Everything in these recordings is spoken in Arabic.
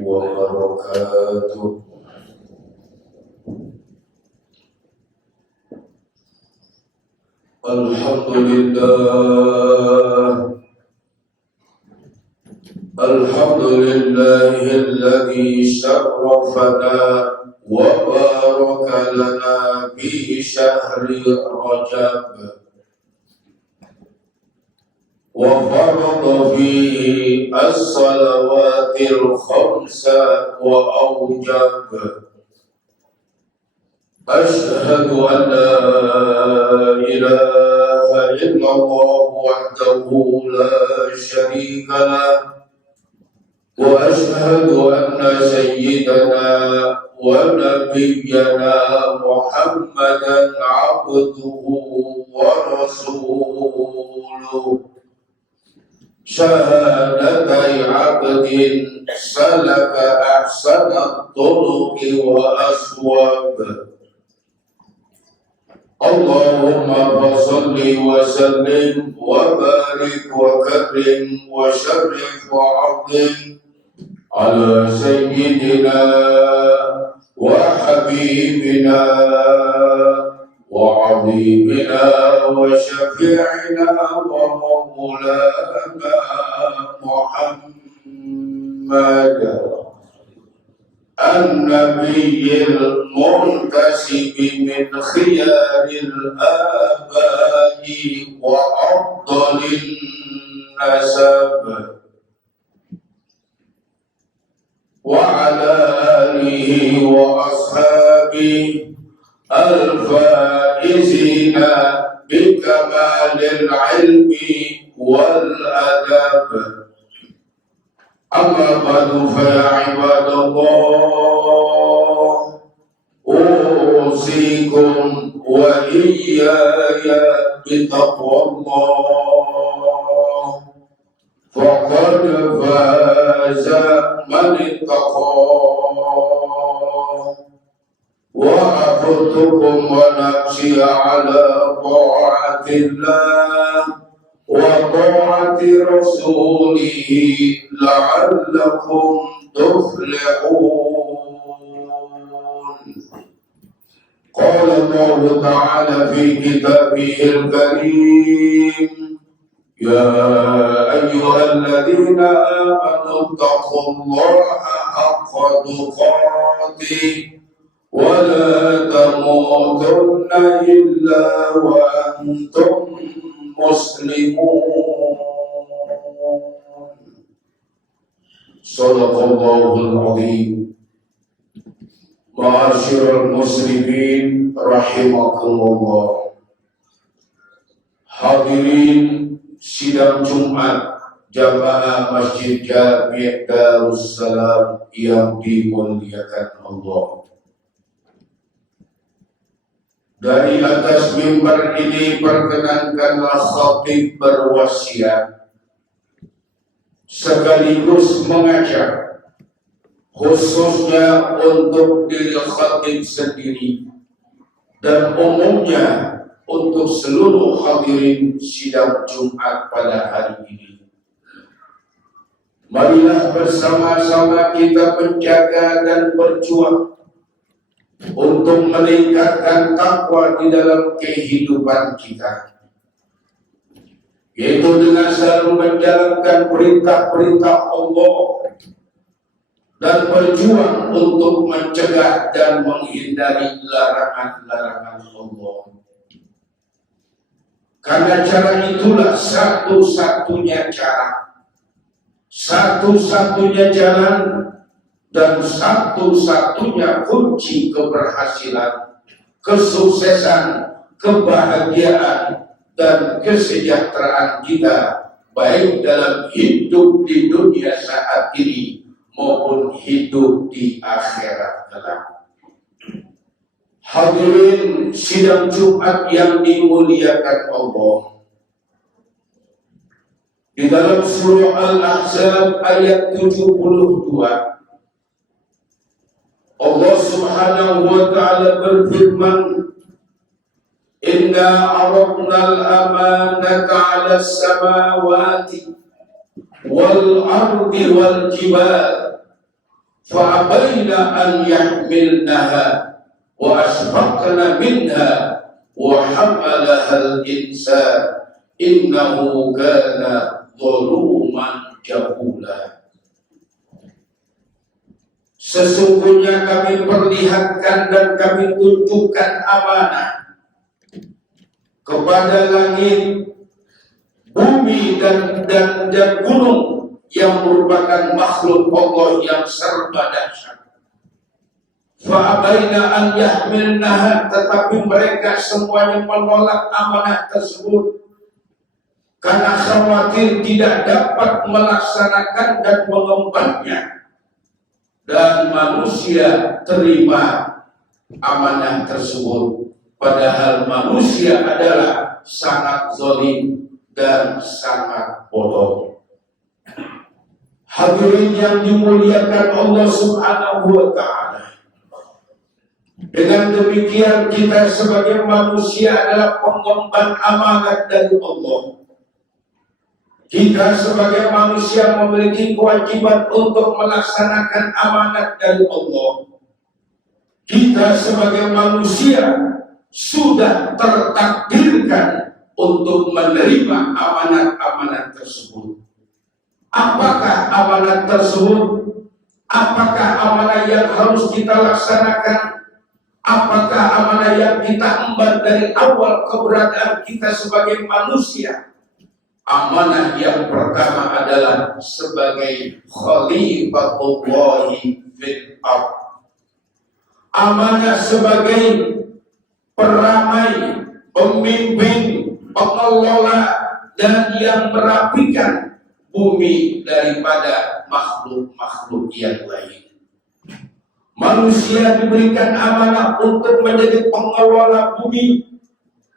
وبركاته. الحمد لله الذي شرفنا وبارك لنا في شهر رجب وفرض فيه الصلوات الخمس وأوجب. أشهد أن لا إله إلا الله وحده لا شريك له، وأشهد أن سيدنا ونبينا محمدا عبده ورسوله شهادتي عبد سلك أحسن الطرق وأصوب. اللهم صل وسلم وبارك وكرم وشرف وعظم على سيدنا وحبيبنا وعظيمنا وشفيعنا ومولانا محمد النبي المنتسب من خيار الآباء وأفضل النسب، وعلى آله وأصحابه الفائزين بكمال العلم والأدب. أما بعد فيا عباد الله، أوصيكم وإياي بتقوى الله، فقد فاز من اتقاه. وأحثكم ونفسي على طاعة الله وطاعة رسوله لعلكم تفلحون. قال الله تعالى في كتابه الكريم: يا أيها الذين آمنوا اتقوا الله حق تقاته ولا تموتن إلا وأنتم مسلمون. صدق الله العظيم. Ma'asyiral muslimin rahimakumullah. Hadirin sidang Jumat Jamaah Masjid Jami' Darussalam yang dimuliakan Allah. Dari atas mimbar ini perkenankanlah khatib berwasiat sekaligus mengajak, khususnya untuk diri khatib sendiri dan umumnya untuk seluruh hadirin sidang Jumat pada hari ini. Marilah bersama-sama kita menjaga dan berjuang untuk meningkatkan takwa di dalam kehidupan kita, yaitu dengan selalu menjalankan perintah-perintah Allah dan berjuang untuk mencegah dan menghindari larangan-larangan Allah. Karena cara itulah satu-satunya cara, satu-satunya jalan, dan satu-satunya kunci keberhasilan, kesuksesan, kebahagiaan, dan kesejahteraan kita, baik dalam hidup di dunia saat ini maupun hidup di akhirat kelak. Hadirin sidang Jumat yang dimuliakan Allah, di dalam surah Al-Ahzab ayat 72, Allah Subhanahu wa ta'ala berfirman: Inna aradna al-amanata 'ala as-samawati wal ardi wal jibal fa'abaina an yahmilnaha wa asfaqna minha wa hamalaha al-insan innahu kana zaluman jahula. Sesungguhnya kami perlihatkan dan kami tunjukkan amanah kepada langit, bumi dan gunung yang merupakan makhluk Allah yang serba dahsyat. Fa'abaina an yahmilnaha, tetapi mereka semuanya menolak amanah tersebut karena khawatir tidak dapat melaksanakan dan mengembannya. Dan manusia terima amanah tersebut, padahal manusia adalah sangat zalim dan sangat bodoh. Hadirin yang dimuliakan Allah Subhanahu wa ta'ala, dengan demikian kita sebagai manusia adalah pengemban amanat dari Allah. Kita sebagai manusia memiliki kewajiban untuk melaksanakan amanat dari Allah. Kita sebagai manusia sudah tertakdirkan untuk menerima amanat-amanat tersebut. Apakah amanat tersebut? Apakah amanah yang harus kita laksanakan? Apakah amanah yang kita emban dari awal keberadaan kita sebagai manusia? Amanah yang pertama adalah sebagai Khalifatullahi fil ardh. Amanah sebagai peramai, pemimpin, pengelola, dan yang merapikan bumi daripada makhluk-makhluk yang lain. Manusia diberikan amanah untuk menjadi pengelola bumi.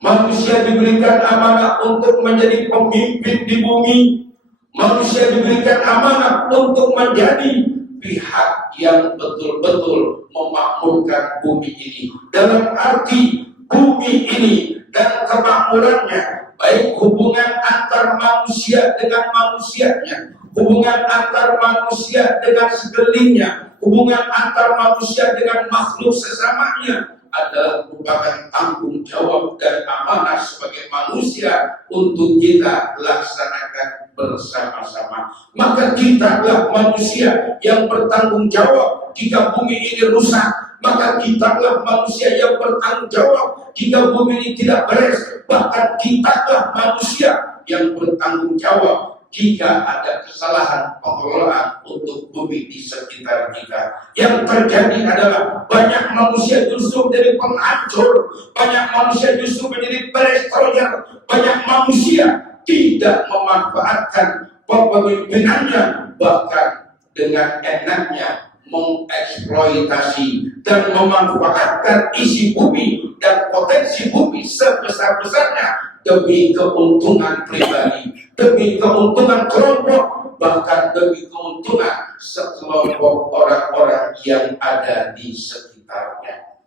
Manusia diberikan amanah untuk menjadi pemimpin di bumi. Manusia diberikan amanah untuk menjadi pihak yang betul-betul memakmurkan bumi ini. Dalam arti bumi ini dan kemakmurannya, baik hubungan antar manusia dengan manusianya, hubungan antar manusia dengan sekelilingnya, hubungan antar manusia dengan makhluk sesamanya, adalah merupakan tanggung jawab dan amanah sebagai manusia untuk kita laksanakan bersama-sama. Maka kita adalah manusia yang bertanggung jawab jika bumi ini rusak. Maka kita adalah manusia yang bertanggung jawab jika bumi ini tidak beres. Bahkan kita adalah manusia yang bertanggung jawab jika ada kesalahan pengelolaan untuk bumi di sekitar kita. Yang terjadi adalah banyak manusia justru menjadi penghancur, banyak manusia justru menjadi destroyer, banyak manusia tidak memanfaatkan kepemimpinannya, bahkan dengan enaknya mengeksploitasi dan memanfaatkan isi bumi dan potensi bumi sebesar-besarnya demi keuntungan pribadi, demi keuntungan kelompok, bahkan demi keuntungan sekelompok orang-orang yang ada di sekitarnya.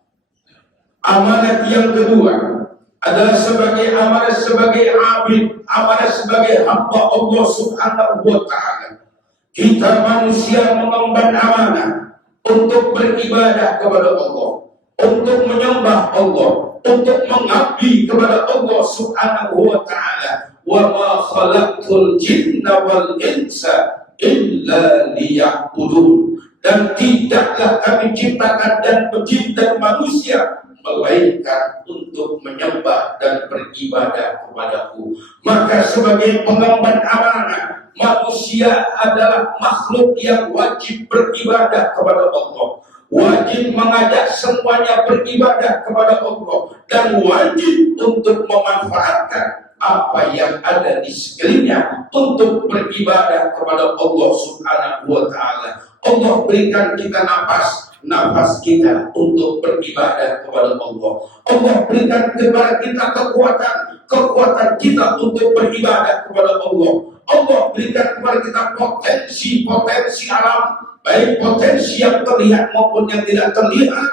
Amanat yang kedua adalah sebagai amanat sebagai abid, amanat sebagai hamba Allah Subhanahu wa ta'ala. Kita manusia mengemban amanah untuk beribadah kepada Allah, untuk menyembah Allah, untuk mengabdi kepada Allah Subhanahu wa ta'ala. Wa ma khalaqtul jinna wal insa illa liya'budun. Dan tidaklah kami ciptakan dan jin dan manusia melainkan untuk menyembah dan beribadah kepadaku. Maka sebagai pengemban amanah, manusia adalah makhluk yang wajib beribadah kepada Allah, wajib mengajak semuanya beribadah kepada Allah, dan wajib untuk memanfaatkan apa yang ada di sekelilingnya untuk beribadah kepada Allah Subhanahu wa ta'ala. Allah berikan kita nafas kita untuk beribadah kepada Allah. Allah berikan kepada kita kekuatan kita untuk beribadah kepada Allah. Allah berikan kepada kita potensi alam, baik potensi yang terlihat maupun yang tidak terlihat,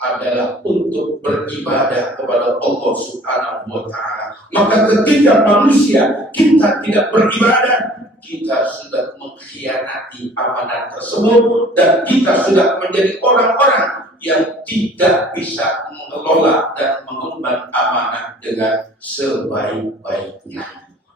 adalah untuk beribadah kepada Allah Subhanahu wa ta'ala. Maka ketika manusia kita tidak beribadah, kita sudah mengkhianati amanah tersebut dan kita sudah menjadi orang-orang yang tidak bisa mengelola dan mengemban amanah dengan sebaik-baiknya.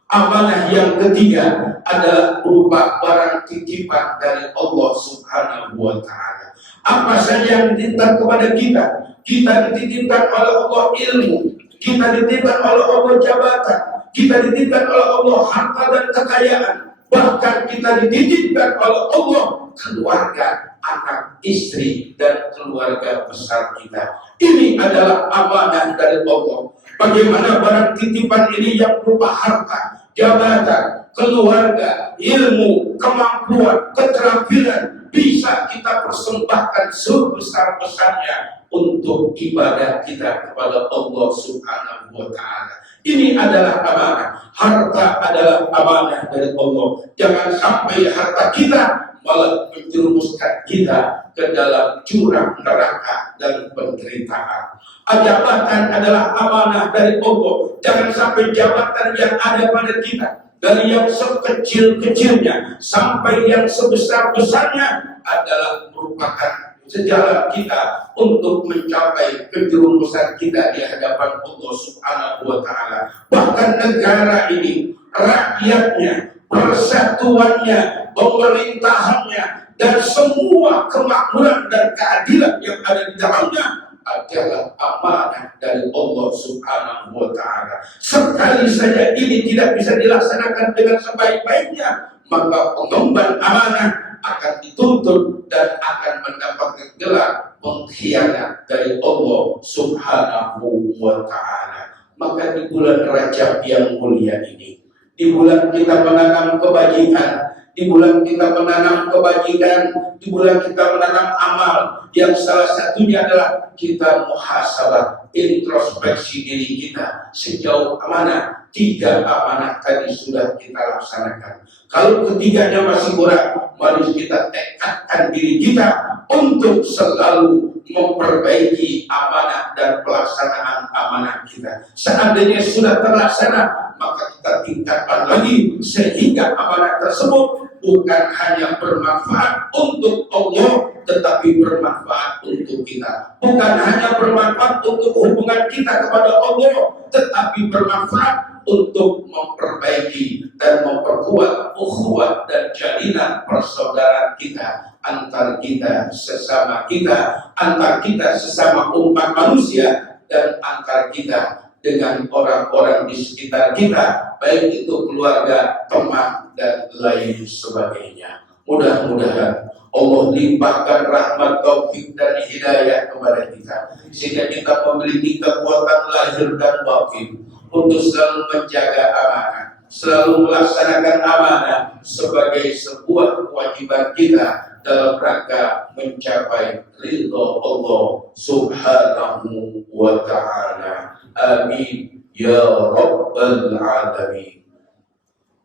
Amanah yang ketiga adalah berupa barang titipan dari Allah Subhanahu wa Ta'ala. Apa saja yang dititipkan kepada kita? Kita dititipkan oleh Allah ilmu, kita dititipkan oleh Allah jabatan, kita dititipkan oleh Allah harta dan kekayaan, bahkan kita dititipkan oleh Allah keluarga, anak, istri, dan keluarga besar kita. Ini adalah amanah dari Allah. Bagaimana barang titipan ini yang berupa harta, jabatan, keluarga, ilmu, kemampuan, keterampilan bisa kita persembahkan sebesar-besarnya untuk ibadah kita kepada Allah Subhanahu wa Ta'ala. Ini adalah amanah. Harta adalah amanah dari Allah. Jangan sampai harta kita malah menjerumuskan kita ke dalam jurang neraka dan penderitaan. Jabatan adalah amanah dari Allah. Jangan sampai jabatan yang ada pada kita, dari yang sekecil-kecilnya sampai yang sebesar-besarnya, adalah merupakan sejarah kita untuk mencapai kejerumusan kita di hadapan Allah Subhanahu wa Ta'ala. Bahkan negara ini, rakyatnya, persatuannya, pemerintahannya, dan semua kemakmuran dan keadilan yang ada di dalamnya adalah amanah dari Allah Subhanahu wa Ta'ala. Sekali saja ini tidak bisa dilaksanakan dengan sebaik-baiknya, maka pengemban amanah akan dituntut dan akan mendapatkan gelar pengkhianat dari Allah Subhanahu wa Ta'ala. Maka di bulan Rajab yang mulia ini, di bulan kita menanam kebajikan, di bulan kita menanam kebajikan, di bulan kita menanam amal, yang salah satunya adalah kita muhasabah, introspeksi diri kita sejauh mana 3 amanah tadi sudah kita laksanakan. Kalau ketiganya masih kurang, mari kita tekadkan diri kita untuk selalu memperbaiki amanah dan pelaksanaan amanah kita. Seandainya sudah terlaksana, maka kita tingkatkan lagi sehingga amanah tersebut bukan hanya bermanfaat untuk Allah, tetapi bermanfaat untuk kita. Bukan hanya bermanfaat untuk hubungan kita kepada Allah, tetapi bermanfaat untuk memperbaiki dan memperkuat ukhuwah dan jalinan persaudaraan kita antar kita sesama kita, antar kita sesama umat manusia, dan antar kita dengan orang-orang di sekitar kita, baik itu keluarga, teman, dan lain sebagainya. Mudah-mudahan Allah limpahkan rahmat, taufik, dan hidayah kepada kita, sehingga kita memiliki kekuatan lahir dan batin untuk selalu menjaga amanah, selalu melaksanakan amanah sebagai sebuah kewajiban kita dalam rangka mencapai ridha Allah Subhanahu wa Ta'ala. Amin ya rabbal alamin.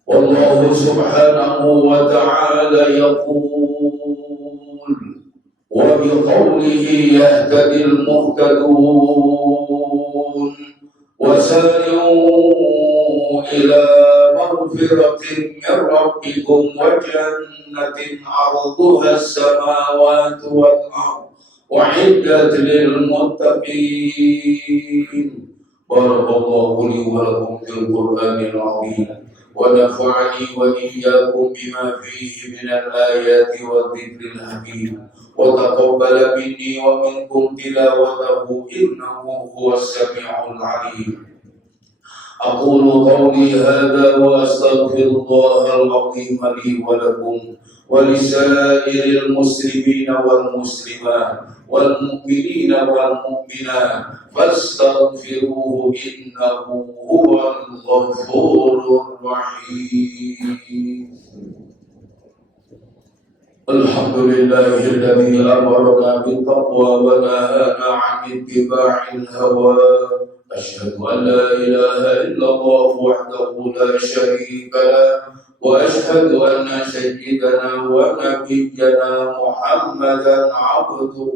Wallahu subhanahu wa ta'ala yaqul wa biqawlihi yahtadil muhtadun وسارعوا إلى مغفرة من ربكم وجنة عرضها السماوات والأرض أعدت للمتقين. بارك الله لي ولكم في القرآن العظيم ونفعني وإياكم بما فيه من الآيات والذكر الحكيم وتقبل مني ومنكم تلاوته إنه هو السميع العليم. أقول قولي هذا وأستغفر الله العظيم لي ولكم ولسائر المسلمين والمسلمات والمؤمنين والمؤمنات فاستغفروه إنه هو الغفور الرحيم. الحمد لله الذي أمرنا بالتقوى ونهانا عن اتباع الهوى. أشهد أن لا إله إلا الله وحده لا شريك له وأشهد أن سيدنا ونبينا محمدا عبده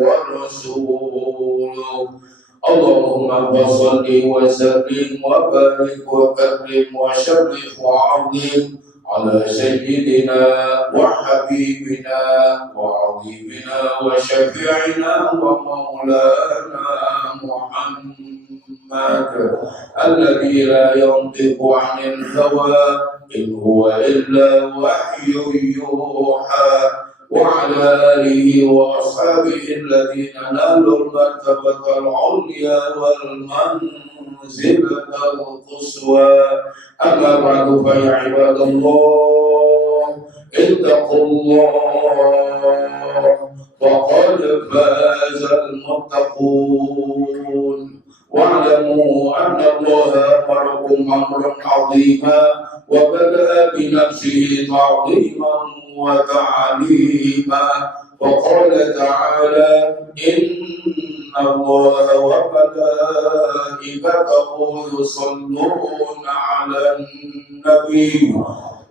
ورسوله. اللهم صل وسلم وبارك وكرم وشرف وعظم على سيدنا وحبيبنا وعظيمنا وشفيعنا ومولانا محمد الذي لا ينطق عن الهوى إن هو إلا وحي يوحى وعلى آله وأصحابه الذين نالوا المرتبة العليا والمنزلة القصوى أما بعد فيا عباد الله اتقوا الله وقد فاز المتقون واعلموا أن الله أمركم أمرا عظيما وبدأ بنفسه تعظيما وتعليما وقال تعالى إن الله وملائكته يصلون على النبي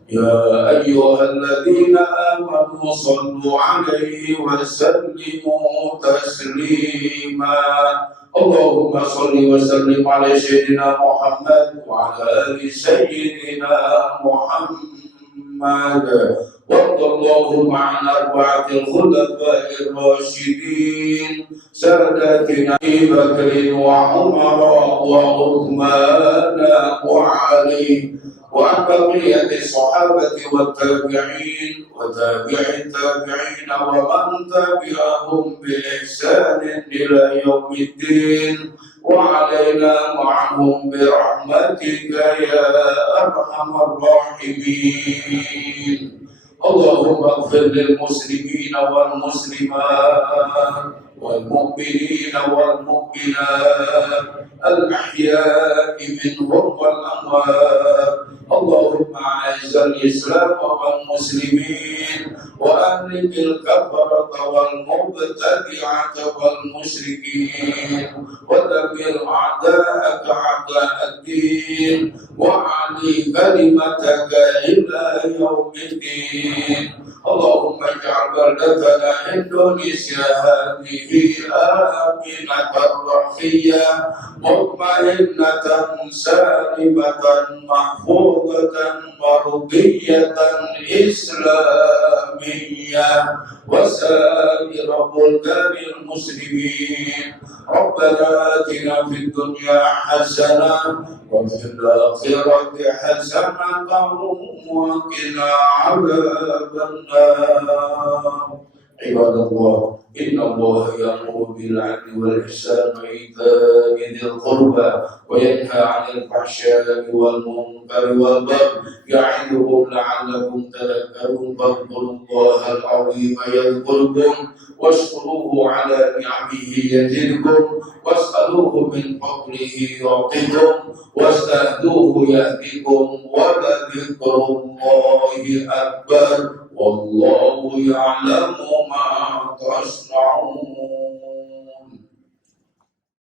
يا أيها الذين آمنوا صلوا عليه وسلموا تسليما اللهم صل وسلم على سيدنا محمد وعلى آل سيدنا محمد وارض اللهم عن أربعة الخلفاء الراشدين ساداتنا أبي بكر وعمر وعثمان وعلي وعن بقية الصحابة والتابعين وتابع التابعين ومن تبعهم بإحسان إلى يوم الدين وعلينا معهم برحمتك يا أرحم الراحمين اللهم اغفر للمسلمين والمسلمات والمؤمنين والمؤمنات الأحياء منهم والأموات اللهم أعز الإسلام والمسلمين وأهلك الكفرة والمبتدعة والمشركين ودمر أعداءك أعداء الدين وأعلي كلمتك إلى يوم الدين اللهم اجعل بلدتنا إندونيسيا هذه آمنة رخية مطمئنة سالمة محفوظة مرضية إسلامية وسائر بلدان المسلمين ربنا آتنا في الدنيا حسنة وفي الآخرة حسنة وقنا عذاب النار عباد الله إن الله يأمر بالعدل والإحسان وإيتاء ذي القربى وينهى عن الفحشاء والمنكر والبغي يعظكم لعلكم تذكرون فاذكروا الله العظيم يذكركم واشكروه على نعمه يزدكم واسألوه من فضله يعطكم واستهدوه يهدكم ولذكر الله أكبر والله يعلم ما تصنعون